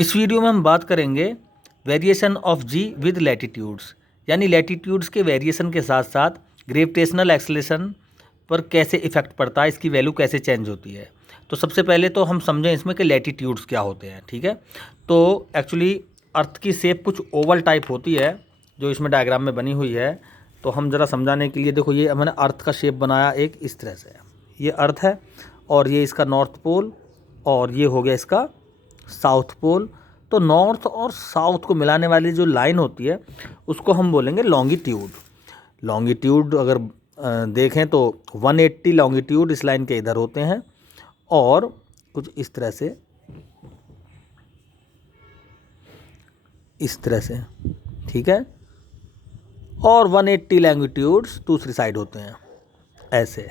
इस वीडियो में हम बात करेंगे variation of G with latitudes, यानी लैटिट्यूड्स के वेरिएशन के साथ साथ ग्रेविटेशनल एक्सेलरेशन पर कैसे इफेक्ट पड़ता है, इसकी वैल्यू कैसे चेंज होती है। तो सबसे पहले तो हम समझें इसमें कि लैटिट्यूड्स क्या होते हैं। ठीक है, तो एक्चुअली अर्थ की शेप कुछ ओवल टाइप होती है जो इसमें डायग्राम में बनी हुई है। तो हम ज़रा समझाने के लिए देखो, ये मैंने अर्थ का शेप बनाया एक इस तरह से। ये अर्थ है और ये इसका नॉर्थ पोल और ये हो गया इसका साउथ पोल। तो नॉर्थ और साउथ को मिलाने वाली जो लाइन होती है उसको हम बोलेंगे लॉन्गिट्यूड। लॉन्गिट्यूड अगर देखें तो 180 लॉन्गिट्यूड इस लाइन के इधर होते हैं और कुछ इस तरह से, इस तरह से, ठीक है, और 180 लॉन्गिट्यूड्स दूसरी साइड होते हैं ऐसे।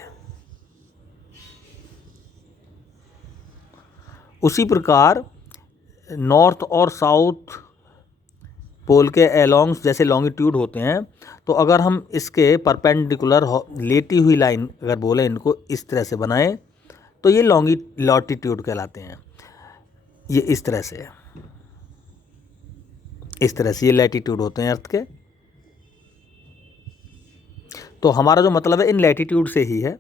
उसी प्रकार नॉर्थ और साउथ पोल के एलोंग्स जैसे लॉन्गिट्यूड होते हैं, तो अगर हम इसके परपेंडिकुलर लेटी हुई लाइन अगर बोलें इनको इस तरह से बनाएं तो ये लॉटिट्यूड कहलाते हैं। ये इस तरह से, इस तरह से ये लैटिट्यूड होते हैं अर्थ के। तो हमारा जो मतलब है इन लैटिट्यूड से ही है।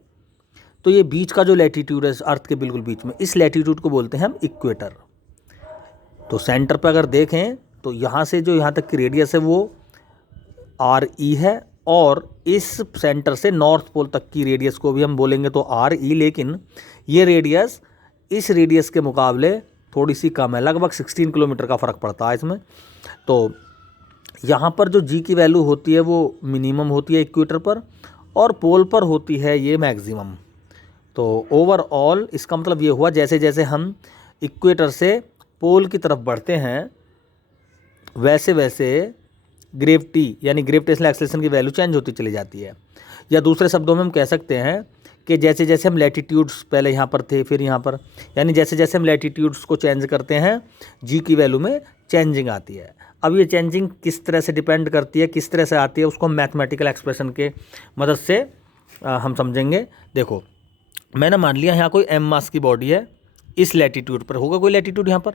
तो ये बीच का जो लैटिट्यूड है अर्थ के बिल्कुल बीच में, इस लैटिट्यूड को बोलते हैं हम इक्वेटर। तो सेंटर पर अगर देखें तो यहाँ से जो यहाँ तक की रेडियस है वो आर ई है, और इस सेंटर से नॉर्थ पोल तक की रेडियस को भी हम बोलेंगे तो आर ई, लेकिन ये रेडियस इस रेडियस के मुकाबले थोड़ी सी कम है, लगभग 16 किलोमीटर का फ़र्क पड़ता है इसमें। तो यहाँ पर जो जी की वैल्यू होती है वो मिनिमम होती है इक्वेटर पर, और पोल पर होती है ये मैक्सिमम। तो ओवरऑल इसका मतलब ये हुआ जैसे जैसे हम इक्वेटर से पोल की तरफ बढ़ते हैं वैसे वैसे ग्रेविटी यानी ग्रेविटेशनल एक्सेलरेशन की वैल्यू चेंज होती चली जाती है। या दूसरे शब्दों में हम कह सकते हैं कि जैसे जैसे हम लैटिट्यूड्स पहले यहाँ पर थे फिर यहाँ पर, यानी जैसे जैसे हम लैटिट्यूड्स को चेंज करते हैं जी की वैल्यू में चेंजिंग आती है। अब ये चेंजिंग किस तरह से डिपेंड करती है, किस तरह से आती है, उसको हम मैथमेटिकल एक्सप्रेशन के मदद से हम समझेंगे। देखो, मैंने मान लिया यहाँ कोई एम मास की बॉडी है, इस लैटिट्यूड पर होगा कोई लैटिट्यूड यहाँ पर,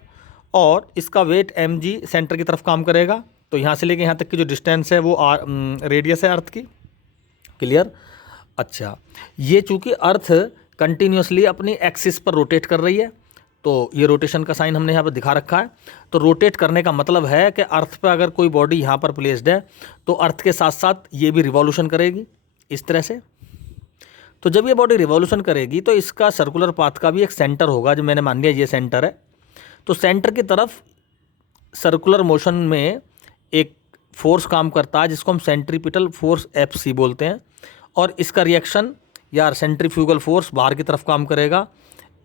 और इसका वेट एम जी सेंटर की तरफ काम करेगा। तो यहाँ से लेके यहाँ तक की जो डिस्टेंस है वो रेडियस है अर्थ की। क्लियर? अच्छा, ये चूँकि अर्थ कंटिन्यूसली अपनी एक्सिस पर रोटेट कर रही है, तो ये रोटेशन का साइन हमने यहाँ पर दिखा रखा है। तो रोटेट करने का मतलब है कि अर्थ पर अगर कोई बॉडी यहाँ पर प्लेस्ड है तो अर्थ के साथ साथ ये भी रिवॉल्यूशन करेगी इस तरह से। तो जब ये बॉडी रिवॉल्यूशन करेगी तो इसका सर्कुलर पाथ का भी एक सेंटर होगा, जो मैंने मान लिया ये सेंटर है। तो सेंटर की तरफ सर्कुलर मोशन में एक फोर्स काम करता है जिसको हम सेंट्रीपिटल फोर्स एफ सी बोलते हैं, और इसका रिएक्शन या सेंट्रीफ्यूगल फोर्स बाहर की तरफ काम करेगा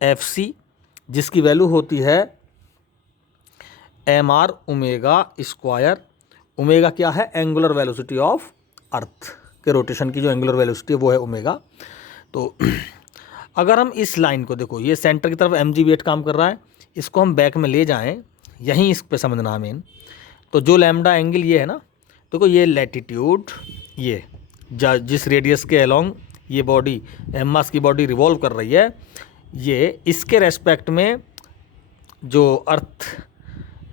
एफ सी, जिसकी वैल्यू होती है M R omega square. Omega क्या है? एंगुलर वेलोसिटी ऑफ अर्थ के रोटेशन की जो एंगुलर वेलोसिटी है वो है ओमेगा। तो अगर हम इस लाइन को देखो, ये सेंटर की तरफ एम जी वेट काम कर रहा है, इसको हम बैक में ले जाएं, यहीं इस पे समझना है मेन। तो जो लैम्डा एंगल ये है ना, देखो ये लैटिट्यूड, ये जिस रेडियस के अलोंग ये बॉडी एम मास की बॉडी रिवॉल्व कर रही है, ये इसके रेस्पेक्ट में जो अर्थ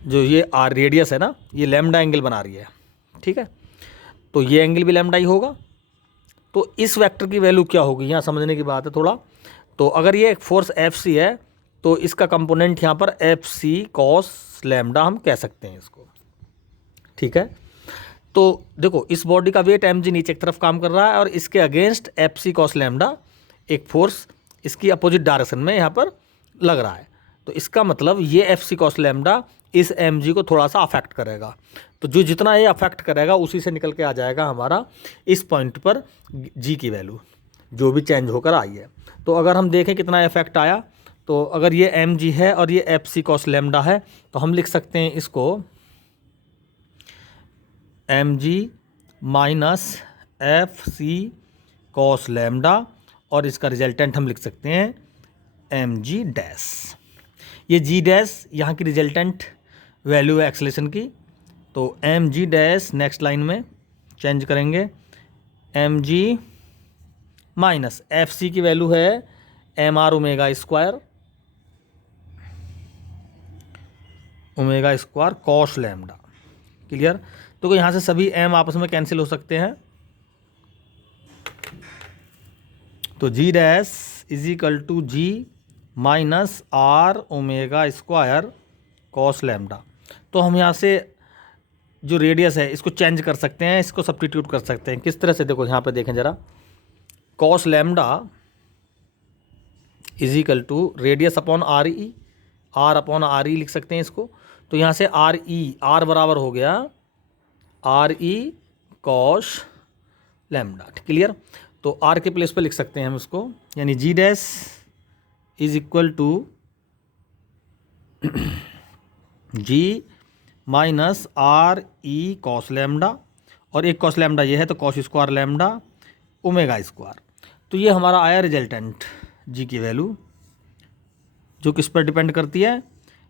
जो ये आर रेडियस है ना, ये लैम्डा एंगल बना रही है। ठीक है, तो ये एंगल भी लैम्डा ही होगा। तो इस वेक्टर की वैल्यू क्या होगी, यहाँ समझने की बात है थोड़ा। तो अगर ये एक फोर्स एफ सी है तो इसका कंपोनेंट यहाँ पर एफ सी कॉस लैम्डा हम कह सकते हैं इसको। ठीक है, तो देखो इस बॉडी का वेट एम जी नीचे की तरफ काम कर रहा है और इसके against F C cos lambda एक फोर्स इसकी अपोजिट डायरेक्शन में यहाँ पर लग रहा है। तो इसका मतलब ये एफ सी कॉस लैम्डा इस एम जी को थोड़ा सा अफेक्ट करेगा। तो जो जितना ये अफेक्ट करेगा उसी से निकल के आ जाएगा हमारा इस पॉइंट पर जी की वैल्यू जो भी चेंज होकर आई है। तो अगर हम देखें कितना इफेक्ट आया, तो अगर ये एम जी है और ये एफ सी कॉस लैम्डा है तो हम लिख सकते हैं इसको M G minus F C cos lambda, और इसका रिजल्टेंट हम लिख सकते हैं एम जी डैश। ये जी डैश यहाँ की रिजल्टेंट वैल्यू है एक्सेलरेशन की। तो M G dash next line में चेंज करेंगे, M G minus F C की वैल्यू है M R omega square, omega square cos lambda. Clear. तो यहाँ से सभी m आपस में कैंसिल हो सकते हैं। तो g dash is equal to ji minus R omega square cos lambda. तो हम यहाँ से जो रेडियस है इसको चेंज कर सकते हैं, इसको सब्स्टिट्यूट कर सकते हैं। किस तरह से, देखो यहाँ पे देखें ज़रा, cos lambda is equal to radius upon R E, R upon R E लिख सकते हैं इसको। तो यहाँ से आर ई, आर बराबर हो गया R e cos lambda. Clear. तो आर के प्लेस पे लिख सकते हैं हम इसको, यानी g dash is equal to ji minus R e cos lambda, और एक कॉस लैम्डा ये है तो cos square lambda omega square. तो ये हमारा आया रिजल्टेंट जी की वैल्यू, जो किस पर डिपेंड करती है,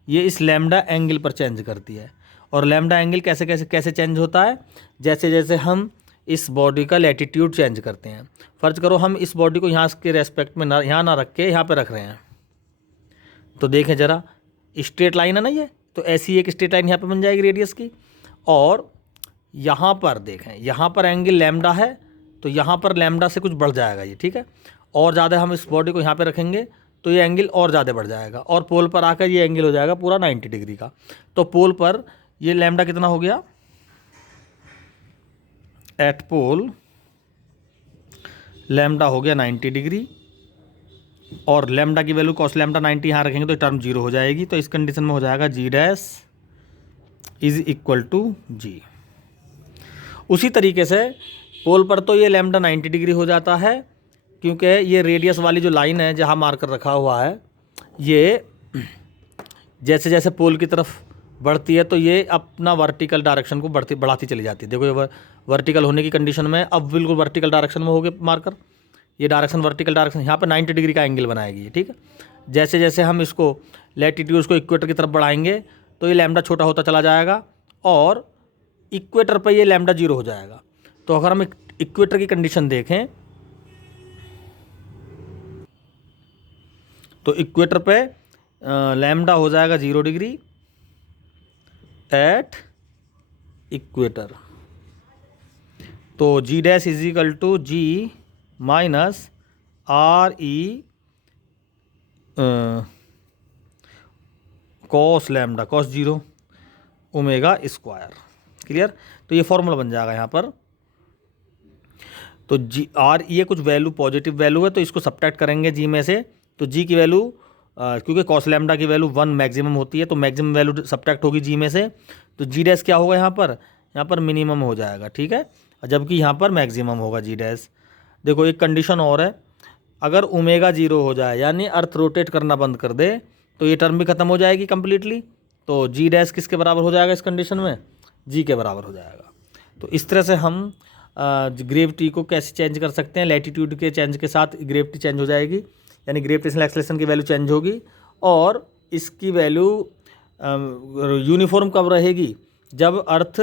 ये इस लैम्डा एंगल पर चेंज करती है। और लैम्डा एंगल कैसे कैसे कैसे चेंज होता है, जैसे जैसे हम इस बॉडी का लैटिट्यूड चेंज करते हैं। फर्ज करो हम इस बॉडी को यहाँ के रेस्पेक्ट में ना, यहाँ ना रख के यहाँ पे रख रहे हैं, तो देखें ज़रा, स्ट्रेट लाइन है ना ये, तो ऐसी एक स्ट्रेट लाइन यहाँ पे बन जाएगी रेडियस की। और यहाँ पर देखें, यहाँ पर एंगल लैम्डा है, तो यहाँ पर लैम्डा से कुछ बढ़ जाएगा ये, ठीक है। और ज़्यादा हम इस बॉडी को यहाँ पे रखेंगे तो ये एंगल और ज़्यादा बढ़ जाएगा, और पोल पर आकर ये एंगल हो जाएगा पूरा 90 डिग्री का। तो पोल पर ये लैम्डा कितना हो गया, एट पोल लैम्डा हो गया 90 डिग्री, और लैम्डा की वैल्यू कॉस लैम्डा 90 यहाँ रखेंगे तो टर्म 0 हो जाएगी। तो इस कंडीशन में हो जाएगा जी डैश इज इक्वल टू जी। उसी तरीके से पोल पर तो ये लैम्डा 90 डिग्री हो जाता है, क्योंकि ये रेडियस वाली जो लाइन है जहाँ मार्कर रखा हुआ है, ये जैसे जैसे पोल की तरफ बढ़ती है तो ये अपना वर्टिकल डायरेक्शन को बढ़ाती चली जाती है। देखो ये वर्टिकल होने की कंडीशन में अब बिल्कुल वर्टिकल डायरेक्शन में हो गए मार्कर, ये डायरेक्शन वर्टिकल डायरेक्शन, यहाँ पर 90 डिग्री का एंगल बनाएगी ये, ठीक है। जैसे जैसे हम इसको लैटिट्यूड को इक्वेटर की तरफ बढ़ाएंगे तो ये लैम्डा छोटा होता चला जाएगा, और इक्वेटर पर ये लैम्डा 0 हो जाएगा। तो अगर हम इक्वेटर की कंडीशन देखें तो इक्वेटर पे लैम्डा हो जाएगा 0 डिग्री एट इक्वेटर। तो g dash is equal to ji minus R e cos lambda cos 0 omega square. Clear. तो ये फॉर्मूला बन जाएगा यहाँ पर। तो जी आर, ये कुछ वैल्यू पॉजिटिव वैल्यू है तो इसको सब्ट्रैक्ट करेंगे जी में से। तो जी की वैल्यू क्योंकि कॉस लैम्डा की वैल्यू 1 मैक्सिमम होती है, तो मैक्सिमम वैल्यू सब्ट्रैक्ट होगी जी में से। तो जी डैश क्या होगा यहाँ पर मिनिमम हो जाएगा, ठीक है, जबकि यहाँ पर मैक्सिमम होगा जी डैश। देखो एक कंडीशन और है, अगर ओमेगा 0 हो जाए यानी अर्थ रोटेट करना बंद कर दे तो ये टर्म भी खत्म हो जाएगी कम्प्लीटली। तो जी डैश किसके बराबर हो जाएगा इस कंडीशन में, जी के बराबर हो जाएगा। तो इस तरह से हम ग्रेविटी को कैसे चेंज कर सकते हैं, लैटिट्यूड के चेंज के साथ ग्रेविटी चेंज हो जाएगी, यानी ग्रेविटेशनल एक्सेलरेशन की वैल्यू चेंज होगी। और इसकी वैल्यू यूनिफॉर्म कब रहेगी, जब अर्थ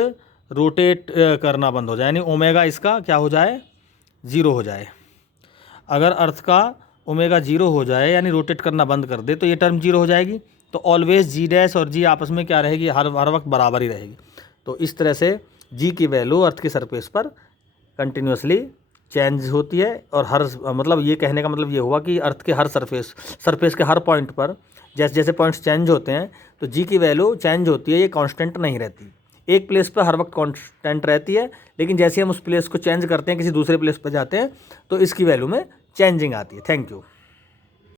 रोटेट करना बंद हो जाए, यानी ओमेगा इसका क्या हो जाए, 0 हो जाए। अगर अर्थ का ओमेगा 0 हो जाए यानी रोटेट करना बंद कर दे तो ये टर्म 0 हो जाएगी। तो ऑलवेज जी डैश और जी आपस में क्या रहेगी, हर वक्त बराबर ही रहेगी। तो इस तरह से जी की वैल्यू अर्थ की सरफेस पर कंटिन्यूसली चेंज होती है। और हर मतलब ये कहने का मतलब ये हुआ कि अर्थ के हर सरफेस के हर पॉइंट पर जैसे जैसे पॉइंट्स चेंज होते हैं तो जी की वैल्यू चेंज होती है, ये कांस्टेंट नहीं रहती। एक प्लेस पर हर वक्त कांस्टेंट रहती है, लेकिन जैसे हम उस प्लेस को चेंज करते हैं, किसी दूसरे प्लेस पर जाते हैं, तो इसकी वैल्यू में चेंजिंग आती है। Thank you.